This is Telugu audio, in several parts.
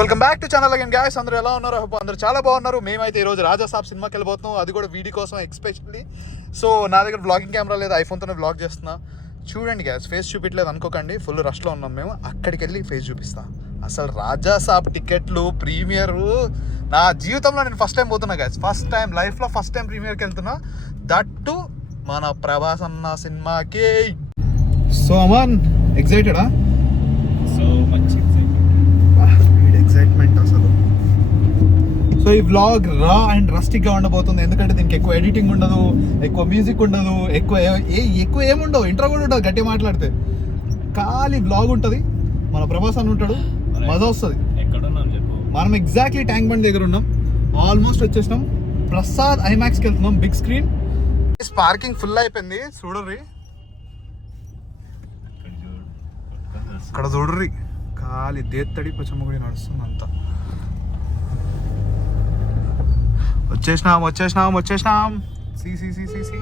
Welcome back to channel again guys. అందరూ ఎలా ఉన్నారు? అందరూ చాలా బాగున్నారు. మేమైతే ఈరోజు రాజా సాబ్ సినిమాకి వెళ్ళిపోతున్నాం, అది కూడా వీడియో కోసం ఎక్స్పెషల్లీ. సో నా దగ్గర వ్లాగింగ్ కెమెరా లేదు, ఐఫోన్తోనే వ్లాగ్ చేస్తున్నా. చూడండి గైస్, ఫేస్ చూపించలేదు అనుకోకండి, ఫుల్ రష్లో ఉన్నాం మేము. అక్కడికి వెళ్ళి ఫేస్ చూపిస్తా. అసలు రాజా సాబ్ టికెట్లు ప్రీమియర్ నా జీవితంలో నేను ఫస్ట్ టైం పోతున్నా గైస్, ఫస్ట్ టైం లైఫ్లో ఫస్ట్ టైం ప్రీమియర్కి వెళ్తున్నా, దట్టు మన ప్రభాస్ అన్న సినిమాకి. సో అమన్ ఎక్సైటెడా? సో మచ్ ఎక్సైట్మెంట్ అసలు. సో ఈ వ్లాగ్ రా అండ్ రస్టిక్గా ఉండబోతుంది, ఎందుకంటే దీనికి ఎక్కువ ఎడిటింగ్ ఉండదు, ఎక్కువ మ్యూజిక్ ఉండదు, ఎక్కువ ఏముండవు, ఇంట్రో కూడా ఉండదు గట్టి మాట్లాడితే. ఖాళీ వ్లాగ్ ఉంటుంది, మన ప్రభాస్ అని ఉంటాడు, మజా వస్తుంది. మనం ఎగ్జాక్ట్లీ ట్యాంక్ బండ్ దగ్గర ఉన్నాం, ఆల్మోస్ట్ వచ్చేసినాం. ప్రసాద్ ఐమాక్స్కి వెళ్తున్నాం, బిగ్ స్క్రీన్. పార్కింగ్ ఫుల్ అయిపోయింది, చూడర్రి అక్కడ చూడర్రి, ఖాళీ దేత్తడి పచ్చమ్మగుడి నడుస్తుంది అంతా. వచ్చేసినాం. సి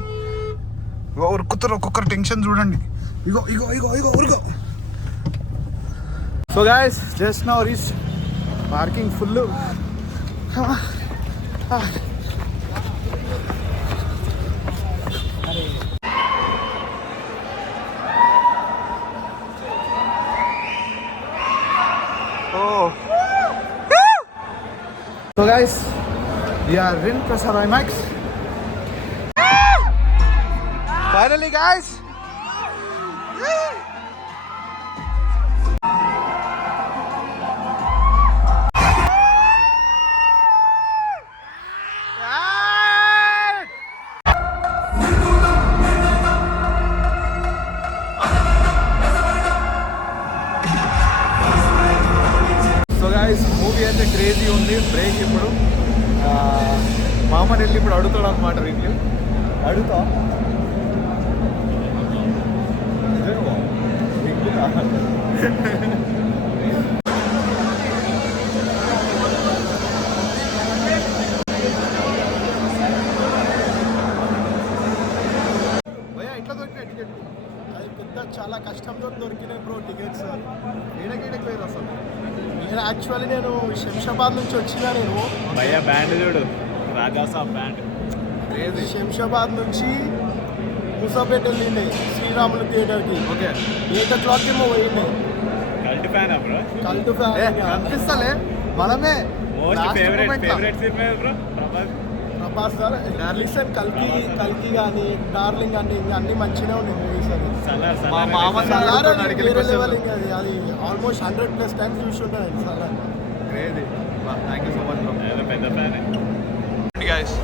ఉరుకుతారు ఒక్కొక్కరు, టెన్షన్ చూడండి. ఇగో ఉరుకో. So guys, just now reach parking full. So guys, we are in Prasad IMAX. Finally guys. Movie అయితే క్రేజీ ఉంది. బ్రేక్ ఇప్పుడు మామని వెళ్ళి ఇప్పుడు అడుగుతాడు అనమాట, రివ్యూ అడుగుతా. ఎట్లా దొరికినాయి టికెట్? అది పెద్ద చాలా కష్టంతో దొరికినాయి బ్రో టికెట్స్. ఏడకేడకి పోయారు అసలు? నేను శంషాబాద్ నుంచి వచ్చినా. నేను భయ్యా బ్యాండ్ చూడు, రాజా సాబ్ బ్యాండ్. శంషాబాద్ నుంచి ముసాపేట వెళ్ళింది శ్రీరాములు థియేటర్కి. ఓకే, 8 o'clock ఏమో పోయింది. Cult fan bro? Cult fan కనిపిస్తలే మనమే. మోస్ట్ ఫేవరెట్ సినిమా బ్రో ప్రభాస్ సార్. రీసెంట్ కల్కి కానీ డార్లింగ్ కానీ అన్ని మంచిగా ఉన్నాయి మూవీస్. అది అది ఆల్మోస్ట్ 100+ టైమ్స్ చూస్తుంటాను sir. Thank you so much bro, పెద్ద ఫ్యాన్ గైస్.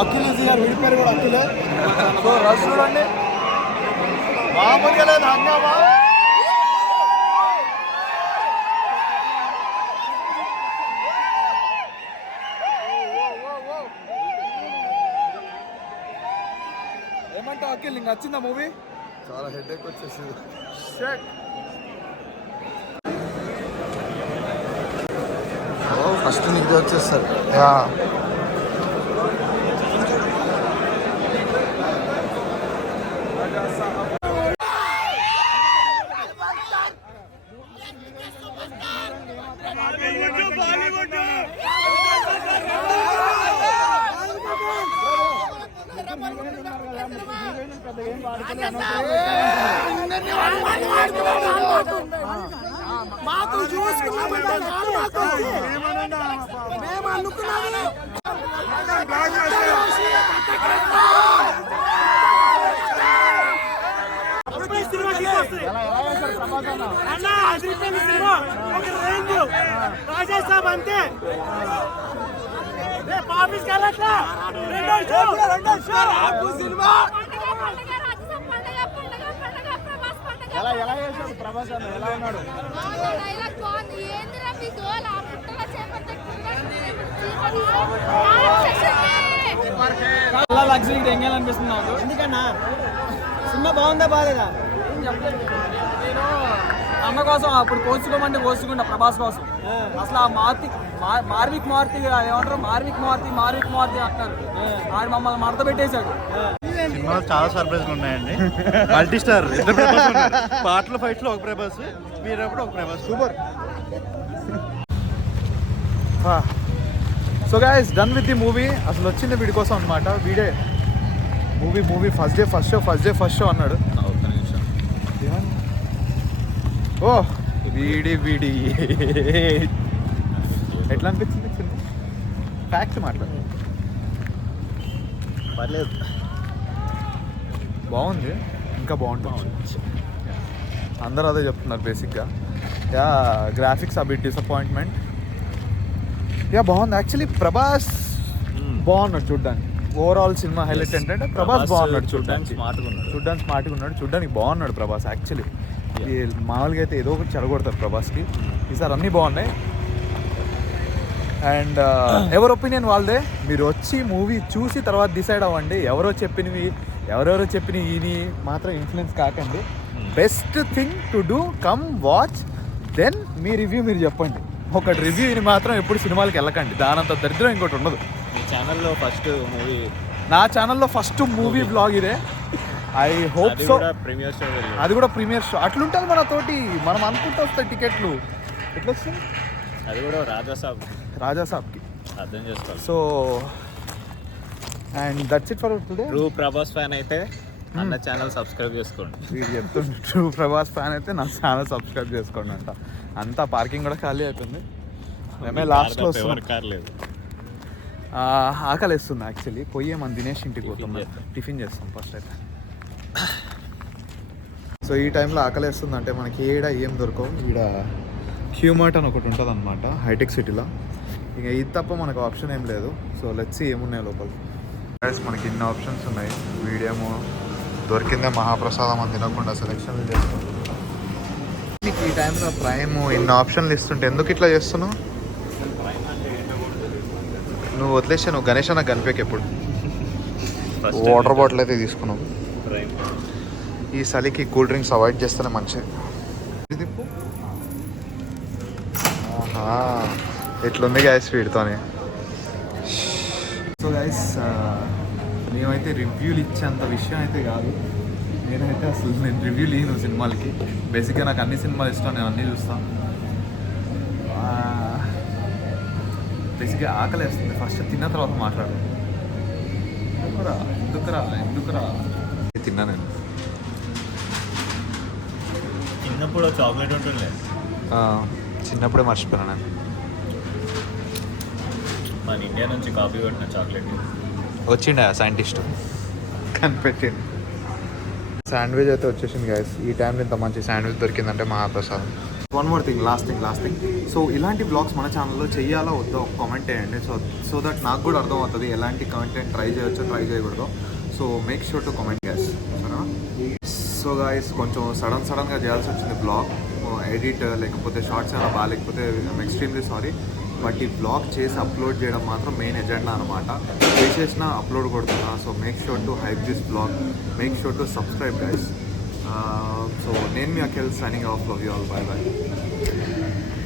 అఖిల్ గారు విడిపోయారు కూడా, అఖిలే. సో రష్ చూడండి, మామూలుగా లేదు హంగామా. ఏమంటావు అఖిల్, నీకు నచ్చిందా మూవీ? చాలా హెడేక్ వచ్చేసింది. ఫస్ట్ నీకు వచ్చేస్తారు. మాకు చూసుకున్నాం. మేము అనుకున్నాము అదిరిపోయింది సినిమా ఒక రేంజ్ రాజేసాబ్ అంతే రేపు ఆఫీస్కి వెళ్ళట్లా రెండో సినిమా ఎలా చేశాడు ప్రభాస్ అన్న ఎలా ఉన్నాడు చాలా లగ్జరీ ఎంగేయాలనిపిస్తుంది నాకు ఎందుకన్నా సినిమా బాగుందా బాగాలేదా ఏం చెప్పలేదు నేను అన్న కోసం అప్పుడు కోసుకుంటా ప్రభాస్ కోసం అసలు ఆ మార్విక్ మారుతి ఏమంటారు మార్విక్ మారుతి అంటారు ఆడు మమ్మల్ని మడత పెట్టేశాడు సినిమాలో చాలా సర్ప్రైజ్లు ఉన్నాయండి మల్టీ స్టార్ ఇద్దరు ప్రభాస్ ఉన్నారు. పాటలు ఫైట్ లో ఒక ప్రభాస్ మీరప్పుడు ఒక Prabhas super. So guys done with the movie. అసలు వచ్చింది వీడి కోసం అనమాట. వీడే మూవీ ఫస్ట్ షో అన్నాడు. ఓ వీడి ఎట్లా అనిపించింది సినిమా? ఫ్యాక్ట్ మాట్లాడు. పర్లేదు బాగుంది, ఇంకా బాగుంటుంది. అందరూ అదే చెప్తున్నారు బేసిక్గా. Yeah graphics a bit disappointment. Yeah బాగుంది యాక్చువల్లీ. ప్రభాస్ బాగున్నాడు చూడ్డానికి. ఓవరాల్ సినిమా హైలైట్ ఏంటంటే ప్రభాస్ బాగున్నాడు చూడ్డానికి. చూడ్డానికి స్మార్ట్గా ఉన్నాడు, చూడ్డానికి బాగున్నాడు ప్రభాస్ యాక్చువల్లీ. మామూలుగా అయితే ఏదో ఒకటి చెడగొడతారు ప్రభాస్కి. ఈసారి అన్నీ బాగున్నాయి. అండ్ ఎవరి ఒపీనియన్ వాళ్ళదే. మీరు వచ్చి మూవీ చూసి తర్వాత డిసైడ్ అవ్వండి. ఎవరెవరో చెప్పినవి మాత్రం ఇన్ఫ్లుయెన్స్ కాకండి. Best thing to do come watch, then మీ రివ్యూ మీరు చెప్పండి. ఒకటి రివ్యూ ఇది మాత్రం ఎప్పుడు సినిమాలకి వెళ్ళకండి. దానంత దరిద్రం ఇంకోటి ఉండదు. నా ఛానల్లో ఫస్ట్ మూవీ బ్లాగ్ ఇదే. I hope so. అది కూడా ప్రీమియర్ షో. అట్లుంటుంది మనతోటి. మనం అనుకుంటూ వస్తాయి టికెట్లు. ఎట్లా వస్తుంది? అది కూడా రాజాసాబ్కి అర్థం చేసుకోవాలి. So and that's it for today. True Prabhas fan అయితే అన్న ఛానల్ సబ్స్క్రైబ్ చేసుకోండి. వీడు చెప్తుండే ట్రూ ప్రభాస్ ఫ్యాన్ అయితే నా ఛానల్ సబ్స్క్రైబ్ చేసుకోండి అంట. అంతా పార్కింగ్ కూడా ఖాళీ అయిపోయింది. మేమే లాస్ట్లో లేదు. ఆకలి వేస్తుంది యాక్చువల్లీ. పోయే మనం దినేష్ ఇంటికి పోతాం, టిఫిన్ చేస్తాం ఫస్ట్ అయితే. సో ఈ టైంలో ఆకలి వేస్తుంది అంటే మనకి ఏం దొరకవు. ఈడ హ్యూమార్ట్ అని ఒకటి ఉంటుంది అనమాట హైటెక్ సిటీలో. ఇక ఇది తప్ప మనకు ఆప్షన్ ఏం లేదు. సో లెట్స్ సీ ఏమున్నాయి లోపల. మనకి ఇన్ని ఆప్షన్స్ ఉన్నాయి. వీడేమో దొరికిందే మహాప్రసాదం అని తినకుండా సెలెక్షన్లు చేస్తాం. నీకు ఈ టైంలో ప్రైమ్ ఇన్ని ఆప్షన్లు ఇస్తుంటే ఎందుకు ఇట్లా చేస్తున్నావు? నువ్వు వదిలేసా. నువ్వు గణేష్ నాకు కనిపేకి ఎప్పుడు వాటర్ బాటిల్ అయితే తీసుకున్నావు. ఈ చలికి కూల్ డ్రింక్స్ అవాయిడ్ చేస్తేనే మంచిది. ఎట్లుంది గ్యాస్ వీడితోనే. సో గైస్ మేమైతే రివ్యూలు ఇచ్చేంత విషయం అయితే కాదు. నేను రివ్యూలు ఇయ్యను సినిమాలకి. బేసిక్గా నాకు అన్ని సినిమాలు ఇష్టం, నేను అన్నీ చూస్తాను. బేసిక్గా ఆకలి వేస్తుంది. ఫస్ట్ తిన్న తర్వాత మాట్లాడు. ఎందుకురా తిన్నా నేను. చిన్నప్పుడు చాక్లెట్ ఉంటుండే. చిన్నప్పుడే మర్చిపోయాను నేను. మన ఇండియా నుంచి కాపీ కొట్టిన చాక్లెట్ వచ్చిండే సైంటిస్ట్ కనిపెట్టిండు. శాండ్విచ్ అయితే వచ్చేసింది గైస్. ఈ టైంలో ఇంత మంచి శాండ్విచ్ దొరికిందంటే మహాప్రసాదం. One more thing, last thing. So ఇలాంటి బ్లాగ్స్ మన ఛానల్లో చెయ్యాలా వద్దో కామెంట్ చేయండి. సో దట్ నాకు కూడా అర్థం అవుతుంది ఎలాంటి కంటెంట్ ట్రై చేయొచ్చో ట్రై చేయకూడదు. So make sure to comment guys. సరేనా? సో గైస్ కొంచెం సడన్గా చేయాల్సి వచ్చింది బ్లాగ్. ఎడిట్ లేకపోతే షార్ట్స్ ఏమైనా బాగాలేకపోతే ఐఎమ్ ఎక్స్ట్రీమ్లీ సారీ. బట్ ఈ బ్లాగ్ చేసి అప్లోడ్ చేయడం మాత్రం మెయిన్ ఎజెండా అనమాట. చేసేసిన అప్లోడ్ కొడుతున్నా. So make sure to hype this blog. Make sure to subscribe guys. So నేను మీ Akhil signing off. Love you all. By.